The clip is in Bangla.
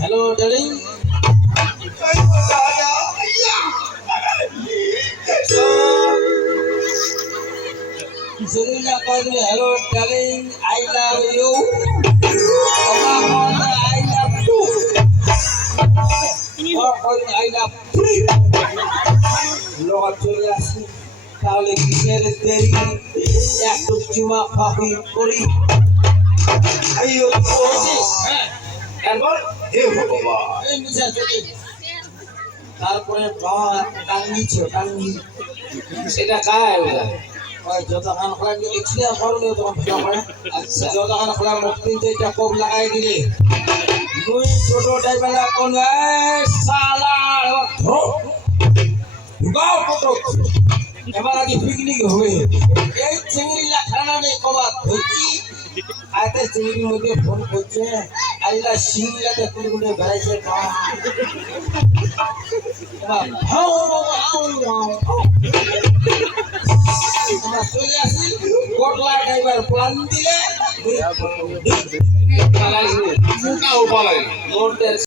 hello darling Sunil hello darling I love you I love two I love three लोग चले আসি তাহলে কিসের দেরি একটু চুমা খাবি করি আইও হ্যাঁ এরপর এ বাবা এই নিচে চলে তারপরে বাবা টাঙ্গি ছিল টাঙ্গি সেটা কায় ওটা ওই যতক্ষণ খোলা দেখছি করলে তখন ভালো হয় আচ্ছা যতক্ষণ খোলা মুক্তি যেটা কোপ লাগাই দিলে দুই ছোট ড্রাইভার কোন শালা ধরো গাও কত এবার আগে পিকনিক হবে এই চিংড়ি লাখানা নেই কবার ধরছি আইতে চিংড়ির মধ্যে ফোন করছে আইলা সিংলাতে কুড়ি কুড়ি বেড়াইছে চলে আসি কোটলা ড্রাইভার প্লান দিলে